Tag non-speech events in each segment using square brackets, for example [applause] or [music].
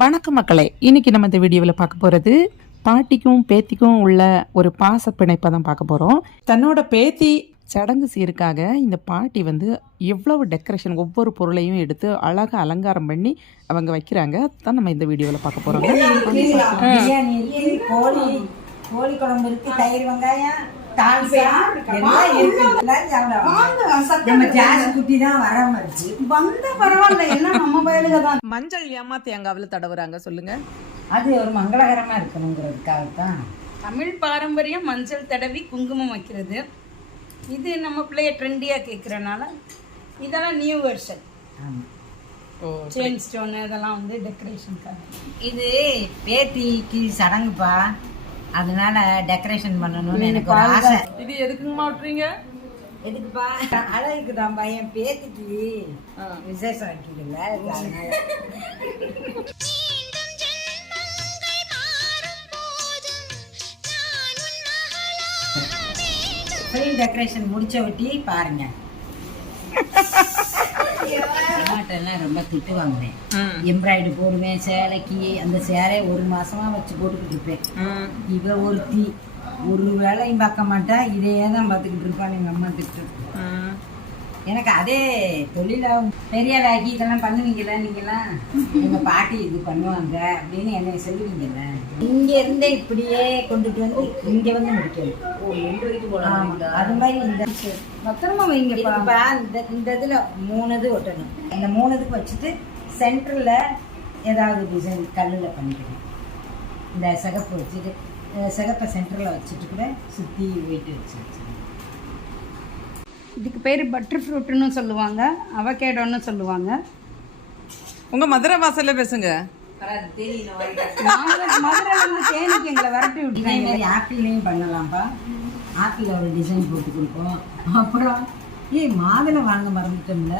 வணக்கம் மக்களே. இன்னைக்கு நம்ம இந்த வீடியோவில் பார்க்க போகிறது பாட்டிக்கும் பேத்திக்கும் உள்ள ஒரு பாச பிணைப்பை தான் பார்க்க போகிறோம் தன்னோட பேத்தி சடங்கு சீருக்காக இந்த பாட்டி வந்து எவ்வளவு டெக்கரேஷன் ஒவ்வொரு பொருளையும் எடுத்து அழகாக அலங்காரம் பண்ணி அவங்க வைக்கிறாங்க. தான் நம்ம இந்த வீடியோவில் பார்க்க போகிறோம் கோழி கோழி குழம்பு இருக்கு தயிர் வெங்காயம் மஞ்சள் ஏமா தேங்காவில் தடவுறாங்க சொல்லுங்க. அது ஒரு மங்களகரமா இருக்கணுங்கிறதுக்காகத்தான். தமிழ் பாரம்பரியம் மஞ்சள் தடவி குங்குமம் வைக்கிறது. இது நம்ம பிள்ளைய ட்ரெண்டியாக கேட்குறனால இதெல்லாம் நியூ வெர்ஷன் செயின் ஸ்டோன் இதெல்லாம் வந்து டெக்கரேஷனுக்காக இது பேத்திக்கு சடங்குப்பா. அதனால டெக்கரேஷன் பண்ணணும்னு எனக்கு ஒரு ஆசை. இது எதுக்குங்கம்மா விட்டுறீங்க? எதுக்குப்பா? அழகுக்கு தான் என் பேத்திக்கு விசேஷம் அதனால ஸ்க்ரீன் டெக்கரேஷன் முடிச்ச ஒட்டி பாருங்க. அம்மாட்டெல்லாம் ரொம்ப திட்டு வாங்குவேன். எம்ப்ராய்டு போடுவேன் சேலைக்கு அந்த சேலை ஒரு மாசமா வச்சு போட்டுக்கிட்டு இருப்பேன். இவ ஒருத்தி ஒரு வேலையும் பார்க்க மாட்டா இதே தான் பார்த்துக்கிட்டு இருப்பான் எங்க அம்மா திட்டு. எனக்கு அதே தொழிலாகும் பெரிய ஆக்கி இதெல்லாம் பண்ணுவீங்கல்ல நீங்கெல்லாம்? எங்க பாட்டி இது பண்ணுவாங்க அப்படின்னு என்னை சொல்லுவீங்கல்ல. இங்க இருந்தே இப்படியே கொண்டுட்டு வந்து இங்க வந்து முடிக்கணும். ஆமா. அது மாதிரி இந்த பத்திரமா வைங்கப்பா. இதுப்பா இந்த இந்த இதுல மூணு இது ஒட்டணும். இந்த மூணு இதுக்கு வச்சுட்டு சென்டர்ல ஏதாவது டிசைன் கல்லுல பண்ணிக்கணும். இந்த சிகப்பு வச்சுட்டு சிகப்பை சென்டர்ல வச்சுட்டு கூட சுத்தி ஒயிட் வச்சு வச்சிடணும். இதுக்கு பேர் பட்டர் ஃப்ரூட்டுன்னு சொல்லுவாங்க அவகேடோன்னு சொல்லுவாங்க. உங்கள் மதுரை வாசல்ல பேசுங்க. தேனிக்கு [laughs] எங்களை விரட்டி விட்டுறாங்க மாதிரி ஆப்பிள்லையும் பண்ணலாம்ப்பா. ஆப்பிள் ஒரு டிசைன் போட்டு கொடுப்போம். அப்புறம் ஏய் மாதுளை வாங்க மறந்துட்டோம்ல.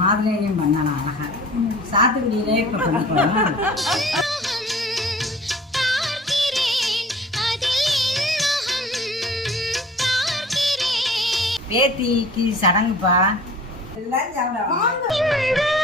மாதுளையிலையும் பண்ணலாம் அழகா. சாத்துக்குடியிலே இப்போ பண்ண பேத்திக்கு சடங்குப்பா. எல்லாம் சாப்பிடுவாங்க